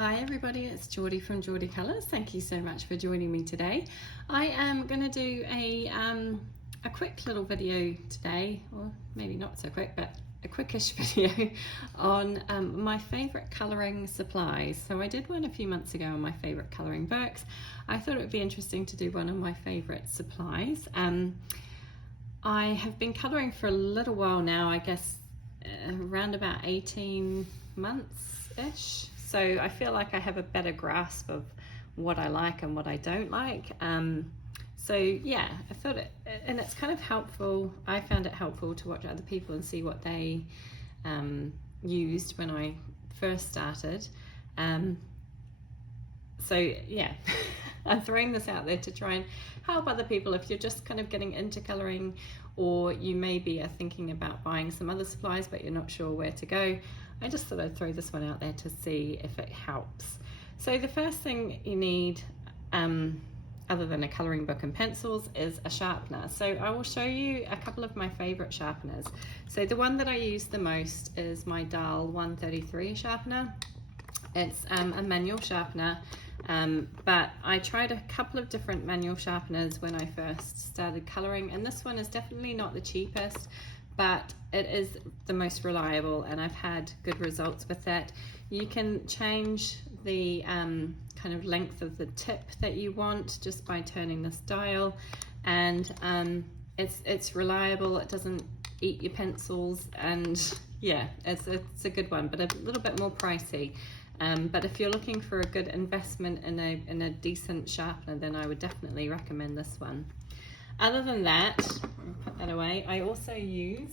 Hi everybody, it's Geordie from Geordie Colours. Thank you so much for joining me today. I am going to do a quick little video today, or maybe not so quick, but a quickish video on my favourite colouring supplies. So I did one a few months ago on my favourite colouring books. I thought it would be interesting to do one on my favourite supplies. I have been colouring for a little while now, I guess around about 18 months-ish. So I feel like I have a better grasp of what I like and what I don't like. So yeah, I thought it, and it's kind of helpful. I found it helpful to watch other people and see what they used when I first started. So yeah, I'm throwing this out there to try and help other people if you're just kind of getting into colouring, or you maybe are thinking about buying some other supplies but you're not sure where to go. I just thought I'd throw this one out there to see if it helps. So the first thing you need, other than a colouring book and pencils, is a sharpener. So I will show you a couple of my favourite sharpeners. So the one that I use the most is my Dial 133 sharpener. It's a manual sharpener, but I tried a couple of different manual sharpeners when I first started colouring, and this one is definitely not the cheapest, but it is the most reliable, and I've had good results with that. You can change the kind of length of the tip that you want just by turning this dial, and it's reliable. It doesn't eat your pencils, and yeah, it's a good one, but a little bit more pricey. But if you're looking for a good investment in a decent sharpener, then I would definitely recommend this one. Other than that, I'll put that away. I also use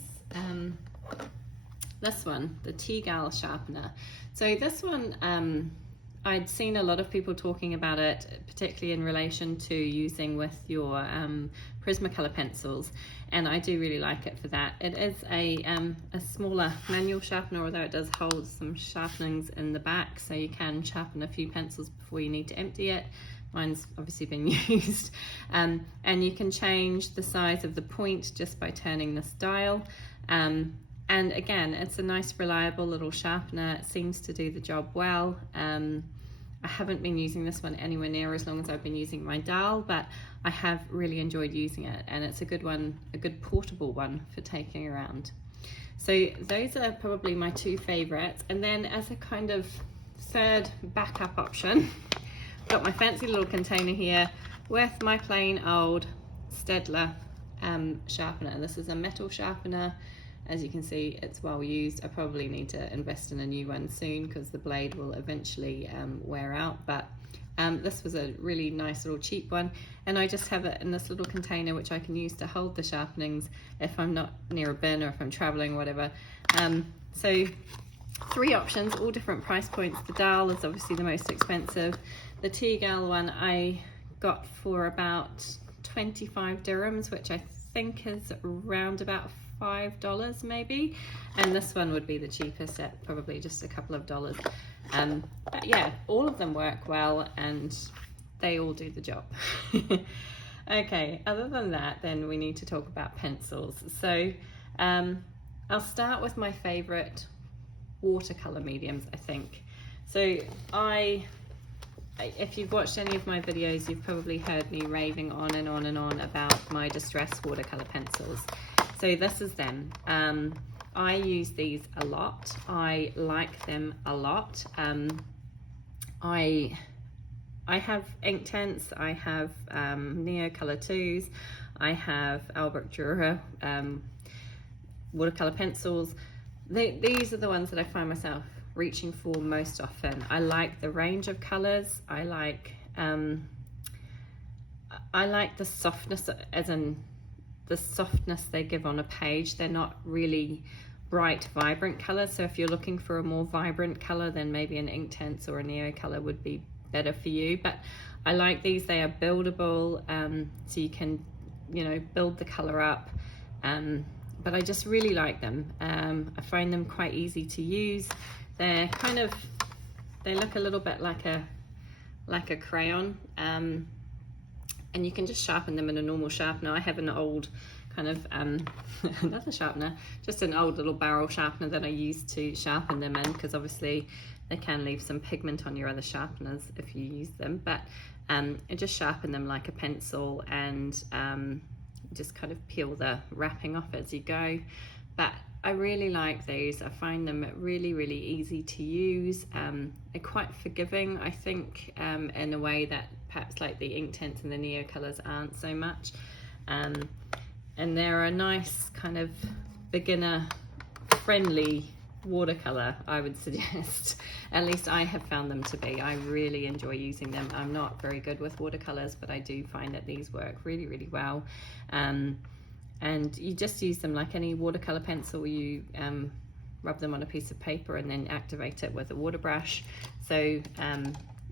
this one, the T-Gal sharpener. So this one, I'd seen a lot of people talking about it, particularly in relation to using with your Prismacolor pencils, and I do really like it for that. It is a smaller manual sharpener, although it does hold some sharpenings in the back, so you can sharpen a few pencils before you need to empty it. Mine's obviously been used, and you can change the size of the point just by turning this dial, and again, it's a nice reliable little sharpener. It seems to do the job well. I haven't been using this one anywhere near as long as I've been using my dial, but I have really enjoyed using it, and it's a good one, a good portable one for taking around. So those are probably my two favorites, and then as a kind of third backup option, got my fancy little container here with my plain old Staedtler sharpener. This is a metal sharpener. As you can see, it's well used. I probably need to invest in a new one soon because the blade will eventually wear out, but this was a really nice little cheap one, and I just have it in this little container which I can use to hold the sharpenings if I'm not near a bin or if I'm traveling or whatever. So three options, all different price points. The dial is obviously the most expensive. The T-Gal one I got for about 25 dirhams, which I think is around about $5 maybe, and this one would be the cheapest at probably just a couple of dollars. But yeah, all of them work well and they all do the job. Okay, other than that, then we need to talk about pencils. So I'll start with my favorite watercolor mediums, I think. So if you've watched any of my videos, you've probably heard me raving on and on and on about my distress watercolor pencils. So this is them. I use these a lot. I like them a lot. I have Inktense, I have Neo Color 2s, I have Albrecht Dürer watercolor pencils. These are the ones that I find myself reaching for most often. I like the range of colors. I like the softness, as in the softness they give on a page. They're not really bright, vibrant colors. So if you're looking for a more vibrant color, then maybe an Inktense or a Neo Color would be better for you. But I like these. They are buildable, so you can, build the color up. But I just really like them. I find them quite easy to use. They're they look a little bit like a crayon, and you can just sharpen them in a normal sharpener. I have an old kind of another sharpener, just an old little barrel sharpener that I use to sharpen them in, because obviously they can leave some pigment on your other sharpeners if you use them, but just sharpen them like a pencil, and just kind of peel the wrapping off as you go. But I really like these. I find them really, really easy to use. They're quite forgiving, I think, in a way that perhaps like the Inktense and the Neo colors aren't so much. And they're a nice kind of beginner friendly watercolor, I would suggest. At least I have found them to be. I really enjoy using them. I'm not very good with watercolors, but I do find that these work really, really well. And you just use them like any watercolor pencil. You rub them on a piece of paper and then activate it with a water brush. So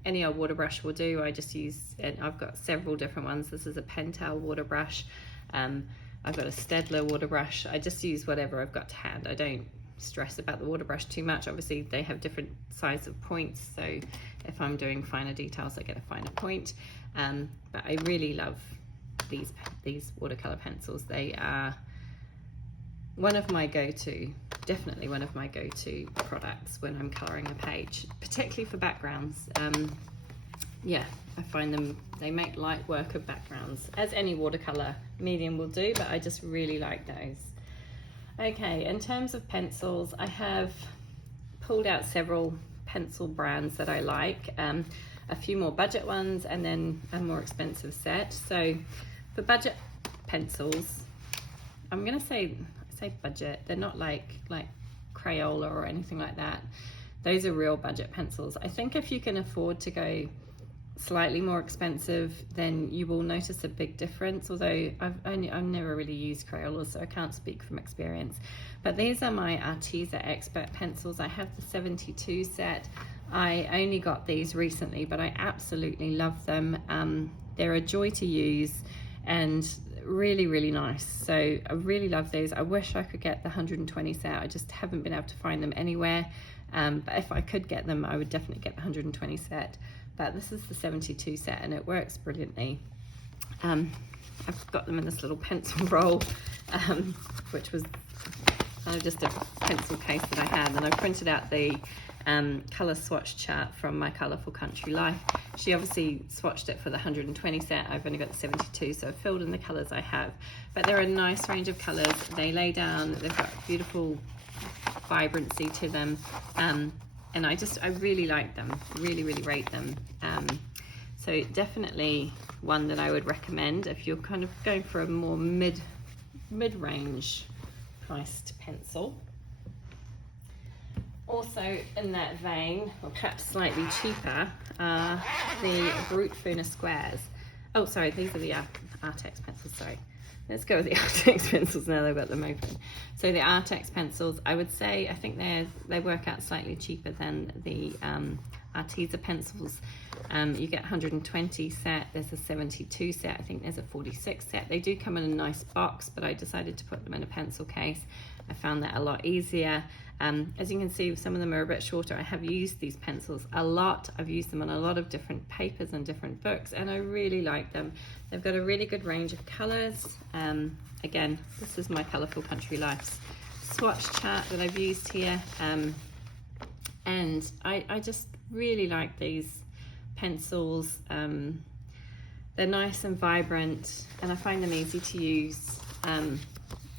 any old water brush will do. I just use, and I've got several different ones. This is a Pentel water brush. I've got a Staedtler water brush. I just use whatever I've got to hand. I don't stress about the water brush too much. Obviously they have different size of points, so if I'm doing finer details I get a finer point. But I really love these watercolor pencils. They are one of my go-to, definitely one of my go-to products when I'm coloring a page, particularly for backgrounds. Yeah, I find them, they make light work of backgrounds, as any watercolor medium will do, but I just really like those. Okay, in terms of pencils, I have pulled out several pencil brands that I like, a few more budget ones and then a more expensive set. So for budget pencils, I'm gonna say budget. They're not like Crayola or anything like that. Those are real budget pencils. I think if you can afford to go slightly more expensive, then you will notice a big difference, although I've never really used Crayola, so I can't speak from experience. But these are my Arteza Expert pencils. I have the 72 set. I only got these recently, but I absolutely love them. They're a joy to use and really, really nice. So I really love these. I wish I could get the 120 set. I just haven't been able to find them anywhere. But if I could get them, I would definitely get the 120 set. But this is the 72 set and it works brilliantly. I've got them in this little pencil roll, which was just a pencil case that I had, and I printed out the colour swatch chart from my Colourful Country Life. She obviously swatched it for the 120 set. I've only got the 72, so I've filled in the colours I have. But they're a nice range of colours. They lay down, they've got beautiful vibrancy to them, and I really like them, really, really rate them. So definitely one that I would recommend if you're kind of going for a more mid-range priced pencil. Also in that vein, or perhaps slightly cheaper, are the Brute Funa squares. Oh, sorry, these are the Artex pencils, sorry. Let's go with the Artex pencils now that I've got them open. So the Artex pencils, I would say, I think they work out slightly cheaper than the Arteza pencils. You get 120 set, there's a 72 set, I think there's a 46 set. They do come in a nice box, but I decided to put them in a pencil case. I found that a lot easier. As you can see, some of them are a bit shorter. I have used these pencils a lot. I've used them on a lot of different papers and different books, and I really like them. They've got a really good range of colours. Again, this is my Colourful Country Life's swatch chart that I've used here. And I just really like these pencils. They're nice and vibrant, and I find them easy to use.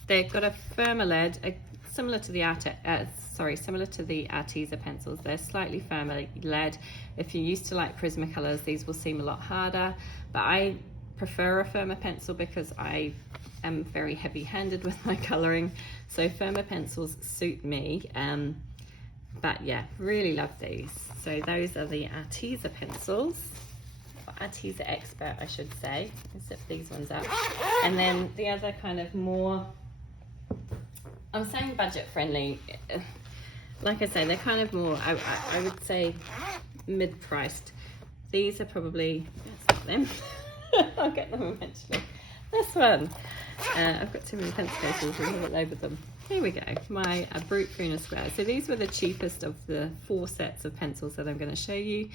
They've got a firmer lead, similar to the Arteza pencils. They're slightly firmer lead. If you're used to like Prismacolors, these will seem a lot harder, but I prefer a firmer pencil because I am very heavy-handed with my coloring, so firmer pencils suit me. But yeah, really love these. So those are the Arteza pencils, or Arteza Expert I should say. Let's zip these ones up. And then the other kind of more, I'm saying budget friendly, like I say, they're kind of more, I would say mid-priced. These are probably, that's not them. I'll get them eventually. This one, I've got too many pencil cases, we haven't labelled them. Here we go, my Brute Funa squares. So these were the cheapest of the 4 sets of pencils that I'm going to show you.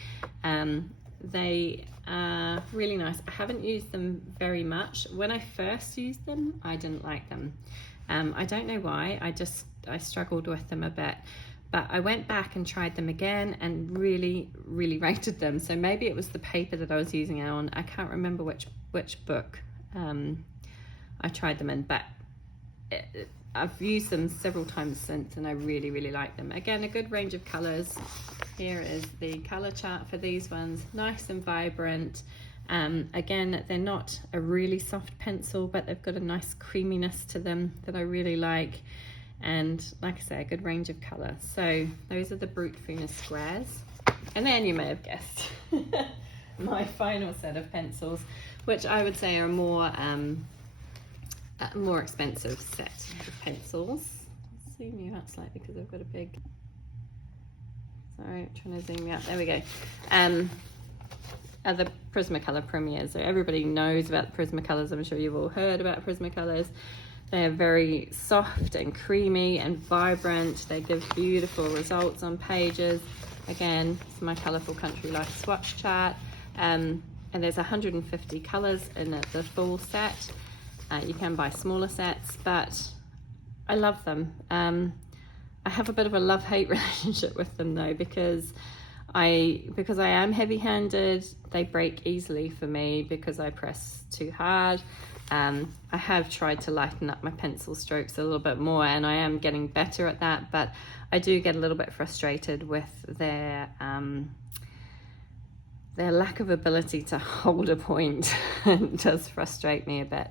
They are really nice. I haven't used them very much. When I first used them, I didn't like them. I don't know why, I struggled with them a bit, but I went back and tried them again and really rated them. So maybe it was the paper that I was using it on. I can't remember which book I tried them in, but I've used them several times since and I really like them. Again, a good range of colors. Here is the color chart for these ones, nice and vibrant. Again, they're not a really soft pencil, but they've got a nice creaminess to them that I really like. And like I say, a good range of colour. So those are the Brute Funa squares. And then you may have guessed my final set of pencils, which I would say are a more expensive set of pencils. Zoom you out slightly because I've got a big, sorry, I'm trying to zoom you out, there we go. Are the Prismacolor Premiers. So everybody knows about the Prismacolors. I'm sure you've all heard about Prismacolors. They're very soft and creamy and vibrant. They give beautiful results on pages. Again, it's my Colourful Country Life swatch chart. And there's 150 colours in the full set. You can buy smaller sets, but I love them. I have a bit of a love-hate relationship with them though, because I am heavy-handed, they break easily for me because I press too hard. I have tried to lighten up my pencil strokes a little bit more and I am getting better at that, but I do get a little bit frustrated with their lack of ability to hold a point. It does frustrate me a bit,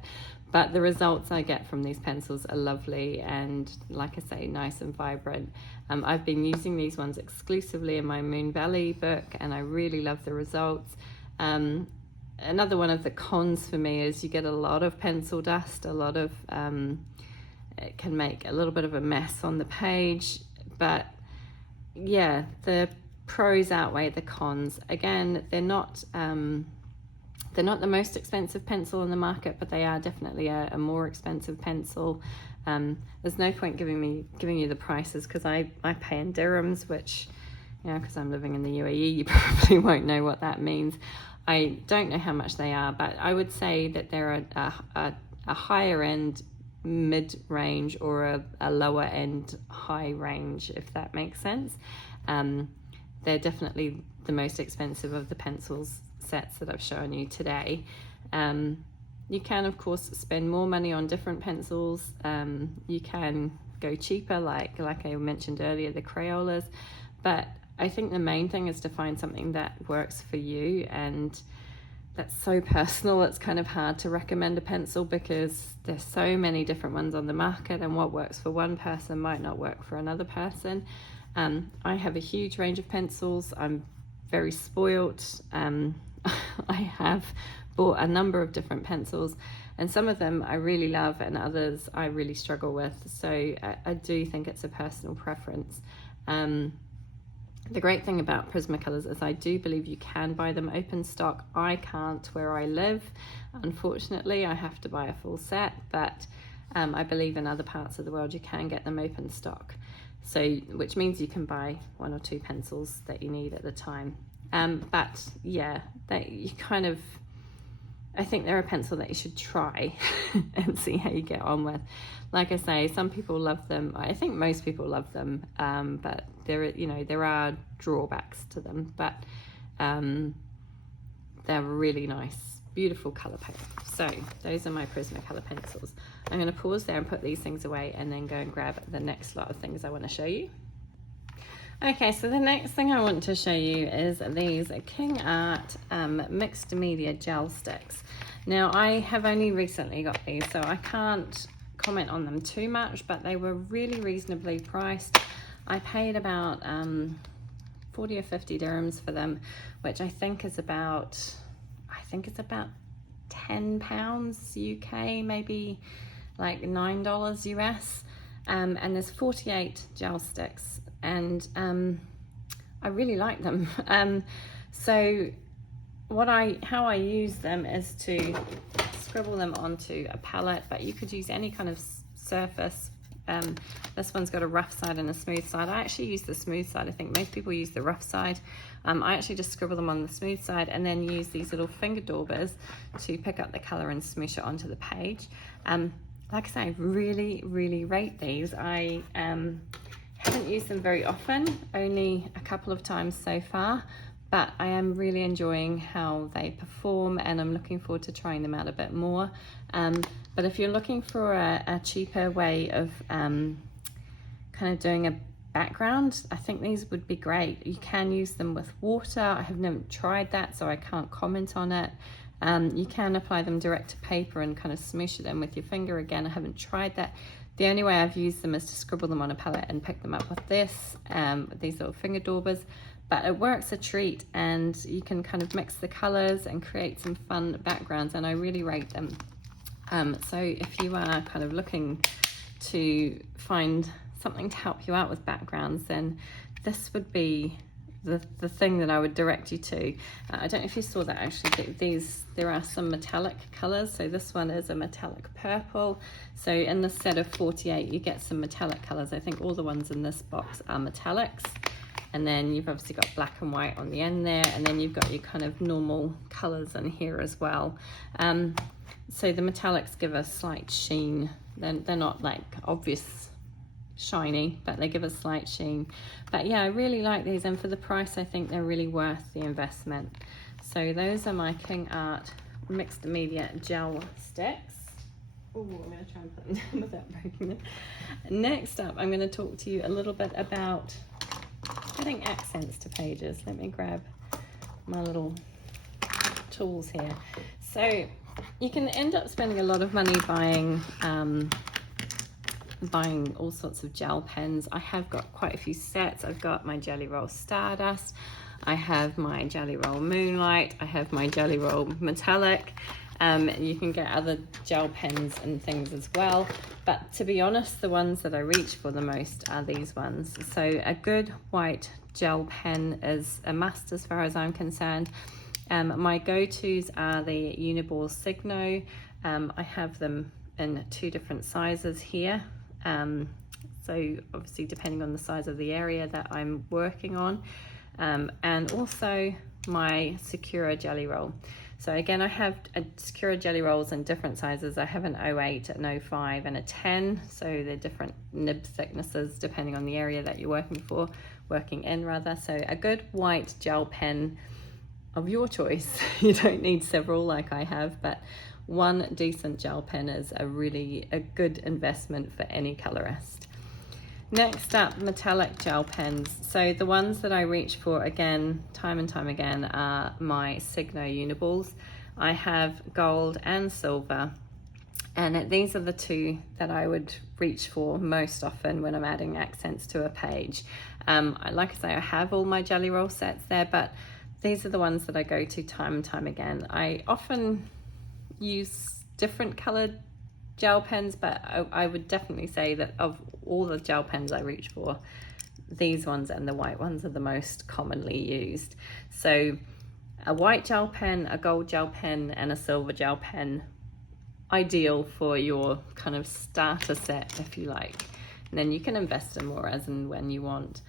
but the results I get from these pencils are lovely and, like I say, nice and vibrant. I've been using these ones exclusively in my Moon Valley book and I really love the results. Another one of the cons for me is you get a lot of pencil dust, it can make a little bit of a mess on the page, but yeah, the pros outweigh the cons. Again, they're not the most expensive pencil on the market, but they are definitely a more expensive pencil. There's no point giving you the prices because I pay in dirhams, which, you know, because I'm living in the UAE, you probably won't know what that means. I don't know how much they are, but I would say that they're a higher end mid-range or a lower end high range, if that makes sense. They're definitely the most expensive of the pencils sets that I've shown you today. You can of course spend more money on different pencils. You can go cheaper, like I mentioned earlier, the Crayolas, but I think the main thing is to find something that works for you, and that's so personal. It's kind of hard to recommend a pencil because there's so many different ones on the market, and what works for one person might not work for another person. I have a huge range of pencils. I'm very spoilt. I have bought a number of different pencils, and some of them I really love and others I really struggle with. So I do think it's a personal preference. The great thing about Prismacolors is I do believe you can buy them open stock. I can't where I live. Unfortunately, I have to buy a full set, but I believe in other parts of the world you can get them open stock. So, which means you can buy 1 or 2 pencils that you need at the time. But yeah, I think they're a pencil that you should try and see how you get on with. Like I say, some people love them. I think most people love them, but there are drawbacks to them. But they're really nice, beautiful colour palette. So those are my Prismacolor pencils. I'm going to pause there and put these things away, and then go and grab the next lot of things I want to show you. Okay, so the next thing I want to show you is these King Art mixed media gel sticks. Now, I have only recently got these, so I can't comment on them too much, but they were really reasonably priced. I paid about 40 or 50 dirhams for them, which I think is about £10 UK, maybe like $9 US. And there's 48 gel sticks, and I really like them. So how I use them is to scribble them onto a palette, but you could use any kind of surface. This one's got a rough side and a smooth side. I actually use the smooth side. I think most people use the rough side. I actually just scribble them on the smooth side and then use these little finger daubers to pick up the color and smoosh it onto the page. Like I say, I really rate these. I Haven't used them very often, only a couple of times so far, but I am really enjoying how they perform and I'm looking forward to trying them out a bit more. But if you're looking for a cheaper way of kind of doing a background, I think these would be great. You can use them with water. I have never tried that, so I can't comment on it. You can apply them direct to paper and kind of smoosh it in with your finger. Again, I haven't tried that. The only way I've used them is to scribble them on a palette and pick them up with this, these little finger daubers. But it works a treat, and you can kind of mix the colors and create some fun backgrounds, and I really rate them. So if you are kind of looking to find something to help you out with backgrounds, then this would be the thing that I would direct you to. I don't know if you saw that actually, there are some metallic colors. So this one is a metallic purple. So in the set of 48, you get some metallic colors. I think all the ones in this box are metallics. And then you've obviously got black and white on the end there. And then you've got your kind of normal colors in here as well. So the metallics give a slight sheen. They're not like obvious shiny, but they give a slight sheen. But yeah, I really like these, and for the price I think they're really worth the investment. So those are my King Art mixed media gel sticks. Oh, I'm going to try and put them down without breaking them. Next up, I'm going to talk to you a little bit about adding accents to pages. Let me grab my little tools here. So you can end up spending a lot of money buying all sorts of gel pens. I have got quite a few sets. I've got my Jelly Roll Stardust, I have my Jelly Roll Moonlight, I have my Jelly Roll Metallic. You can get other gel pens and things as well, but to be honest, the ones that I reach for the most are these ones. So a good white gel pen is a must as far as I'm concerned. My go-tos are the Uniball Signo. I have them in 2 different sizes here. So obviously depending on the size of the area that I'm working on, and also my Sakura Jelly Roll. So again, I have Sakura Jelly Rolls in different sizes. I have an 08, an 05 and a 10, so they're different nib thicknesses depending on the area that you're working in rather. So a good white gel pen of your choice. You don't need several like I have, but one decent gel pen is a good investment for any colorist. Next up, metallic gel pens. So the ones that I reach for, again, time and time again, are my Signo Uniballs. I have gold and silver, and these are the 2 that I would reach for most often when I'm adding accents to a page. Like I say, I have all my Jelly Roll sets there, but these are the ones that I go to time and time again. I often use different colored gel pens, but I would definitely say that of all the gel pens I reach for, these ones and the white ones are the most commonly used. So a white gel pen, a gold gel pen and a silver gel pen, ideal for your kind of starter set if you like, and then you can invest in more as and when you want.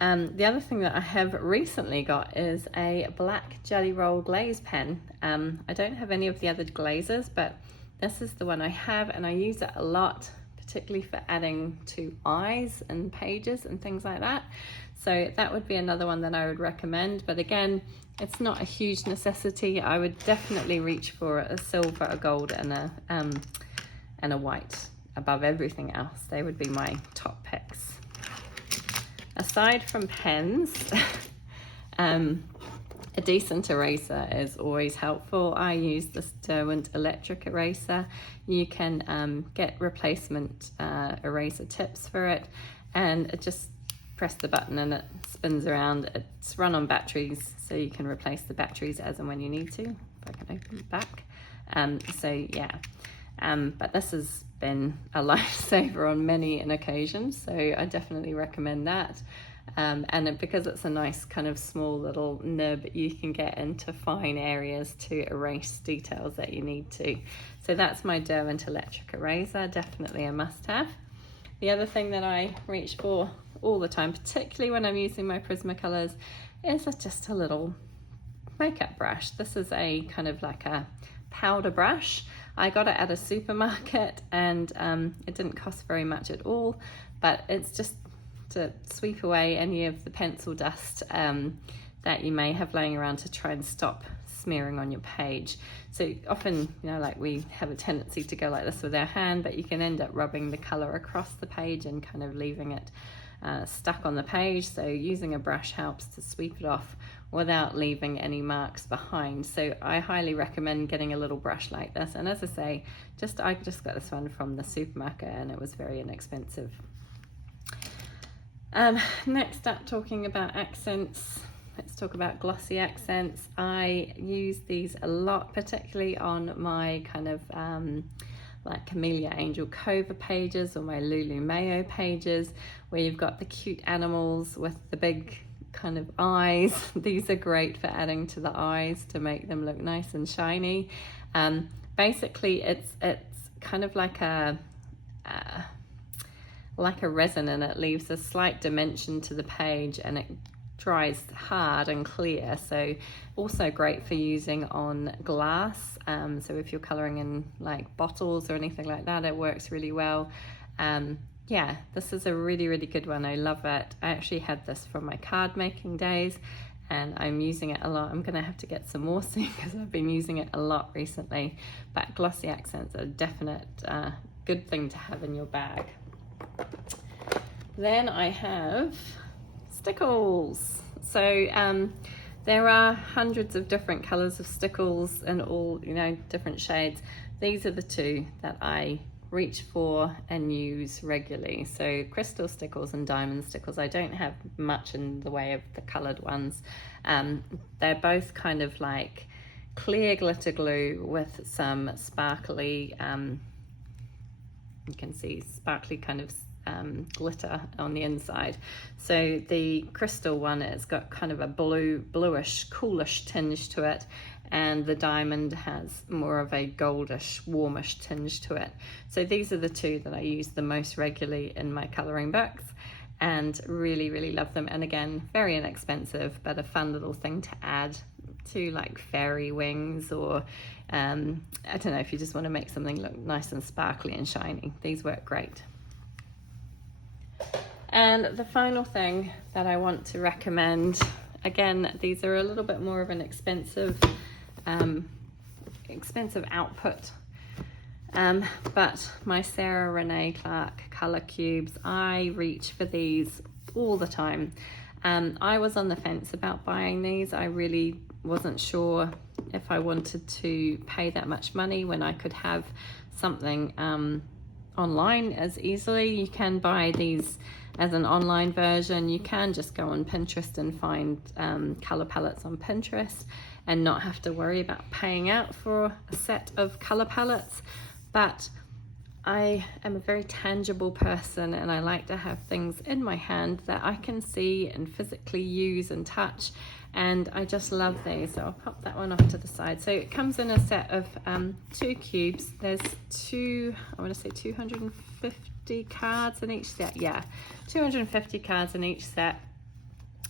The other thing that I have recently got is a black Jelly Roll glaze pen. I don't have any of the other glazes, but this is the one I have, and I use it a lot, particularly for adding to eyes and pages and things like that. So that would be another one that I would recommend. But again, it's not a huge necessity. I would definitely reach for a silver, a gold, and a white above everything else. They would be my top picks. Aside from pens, a decent eraser is always helpful. I use this Derwent electric eraser. You can get replacement eraser tips for it, and it just press the button and it spins around. It's run on batteries, so you can replace the batteries as and when you need to. If I can open it back. So yeah, but this has been a lifesaver on many an occasion, so I definitely recommend that. And because it's a nice kind of small little nib, you can get into fine areas to erase details that you need to. So that's my Derwent electric eraser, definitely a must-have. The other thing that I reach for all the time, particularly when I'm using my Prismacolors, is just a little makeup brush. This is a kind of like a powder brush. I got it at a supermarket, and it didn't cost very much at all, but it's just to sweep away any of the pencil dust that you may have laying around, to try and stop smearing on your page. So often, you know, like we have a tendency to go like this with our hand, but you can end up rubbing the color across the page and kind of leaving it stuck on the page. So using a brush helps to sweep it off without leaving any marks behind. So I highly recommend getting a little brush like this. And as I say, I just got this one from the supermarket and it was very inexpensive. Next up, talking about accents, let's talk about glossy accents. I use these a lot, particularly on my kind of like Camellia Angel Cova pages or my Lulu Mayo pages, where you've got the cute animals with the big kind of eyes. These are great for adding to the eyes to make them look nice and shiny. Basically, it's kind of like a resin, and it leaves a slight dimension to the page, and it dries hard and clear. So also great for using on glass. So if you're coloring in like bottles or anything like that, it works really well. Yeah, this is a really, really good one. I love it. I actually had this from my card making days and I'm using it a lot. I'm gonna have to get some more soon because I've been using it a lot recently. But glossy accents are a definite good thing to have in your bag. Then I have stickles. So there are hundreds of different colors of stickles and all, you know, different shades. These are the two that I reach for and use regularly. So crystal stickles and diamond stickles. I don't have much in the way of the colored ones. They're both kind of like clear glitter glue with some sparkly, you can see sparkly kind of glitter on the inside. So the crystal one, it's got kind of a bluish, coolish tinge to it, and the diamond has more of a goldish, warmish tinge to it. So these are the two that I use the most regularly in my coloring books, and really, really love them. And again, very inexpensive, but a fun little thing to add to like fairy wings, or I don't know, if you just want to make something look nice and sparkly and shiny. These work great. And the final thing that I want to recommend, again, these are a little bit more of an expensive output, but my Sarah Renee Clark color cubes, I reach for these all the time. I was on the fence about buying these. I really wasn't sure if I wanted to pay that much money when I could have something online as easily. You can buy these as an online version. You can just go on Pinterest and find color palettes on Pinterest and not have to worry about paying out for a set of color palettes. But I am a very tangible person, and I like to have things in my hand that I can see and physically use and touch, and I just love these. So I'll pop that one off to the side. So it comes in a set of 2 cubes. There's I want to say 250 cards in each set. Yeah, 250 cards in each set,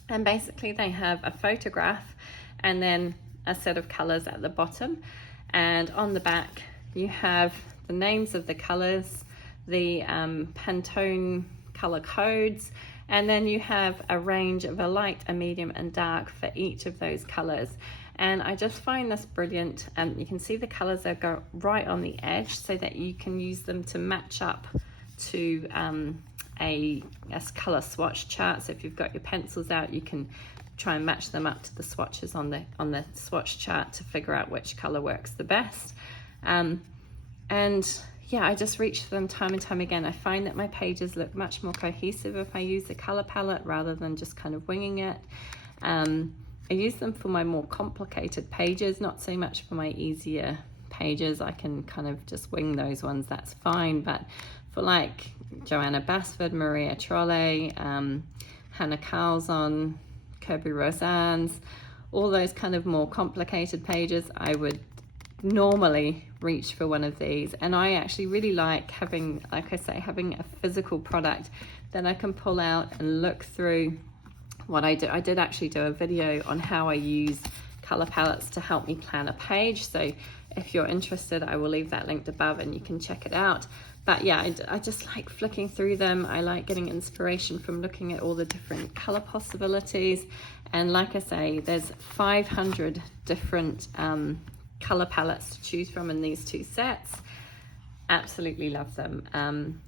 and basically they have a photograph and then a set of colors at the bottom, and on the back you have the names of the colors, the Pantone color codes, and then you have a range of a light, a medium and dark for each of those colors. And I just find this brilliant. You can see the colors that go right on the edge so that you can use them to match up to a color swatch chart. So if you've got your pencils out, you can try and match them up to the swatches on the swatch chart to figure out which color works the best. And yeah, I just reach for them time and time again. I find that my pages look much more cohesive if I use a color palette rather than just kind of winging it. I use them for my more complicated pages, not so much for my easier pages. I can kind of just wing those ones, that's fine. But for like Joanna Basford, Maria Trolle, Hannah Carlson, Kirby Rosanne's, all those kind of more complicated pages, I would normally reach for one of these. And I actually really like having, like I say, having a physical product that I can pull out and look through what I do. I did actually do a video on how I use color palettes to help me plan a page. So if you're interested, I will leave that linked above and you can check it out. But yeah, I just like flicking through them. I like getting inspiration from looking at all the different color possibilities. And like I say, there's 500 different color palettes to choose from in these two sets. Absolutely love them.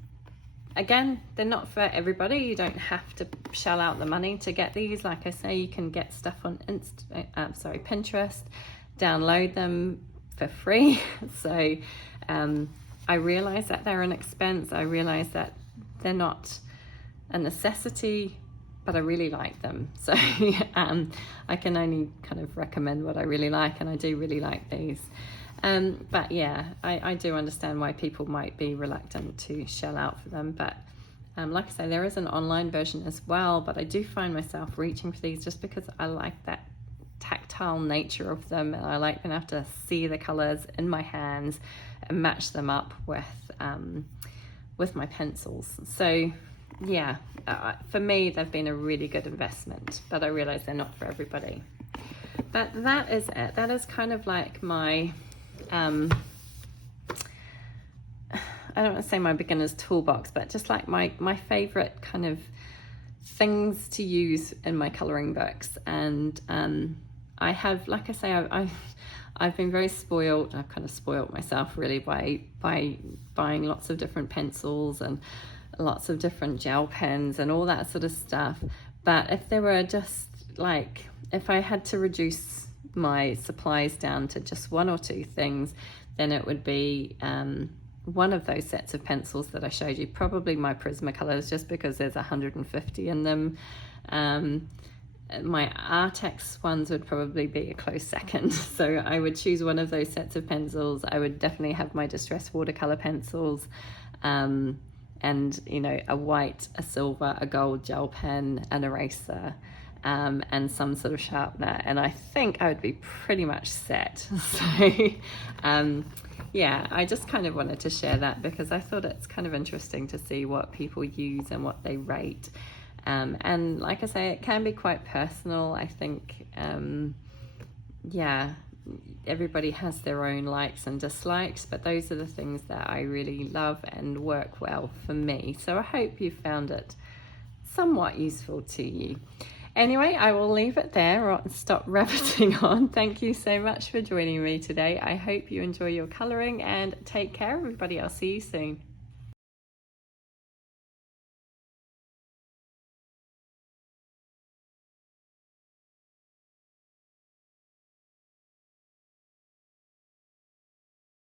Again, they're not for everybody. You don't have to shell out the money to get these. Like I say, you can get stuff on Pinterest, download them for free. So I realize that they're an expense. I realize that they're not a necessity, but I really like them. So I can only kind of recommend what I really like, and I do really like these. But yeah, I do understand why people might be reluctant to shell out for them. But like I say, there is an online version as well, but I do find myself reaching for these just because I like that tactile nature of them, and I like being able to see the colors in my hands and match them up with my pencils. So yeah, for me, they've been a really good investment, but I realize they're not for everybody. But that is it. That is kind of like my I don't want to say my beginner's toolbox, but just like my favorite kind of things to use in my coloring books. And I have, like I say, I've been very spoiled. I've kind of spoiled myself really by buying lots of different pencils and lots of different gel pens and all that sort of stuff. But if there were just like, if I had to reduce my supplies down to just one or two things, then it would be one of those sets of pencils that I showed you, probably my Prismacolors, just because there's 150 in them. My Artex ones would probably be a close second. So I would choose one of those sets of pencils. I would definitely have my Distress watercolor pencils, and you know, a white, a silver, a gold gel pen, an eraser, and some sort of sharpener, and I think I would be pretty much set. So yeah, I just kind of wanted to share that because I thought it's kind of interesting to see what people use and what they rate. And like I say, it can be quite personal. I think, yeah, everybody has their own likes and dislikes, but those are the things that I really love and work well for me. So I hope you found it somewhat useful to you. Anyway, I will leave it there or stop rabbiting on. Thank you so much for joining me today. I hope you enjoy your coloring, and take care, everybody. I'll see you soon.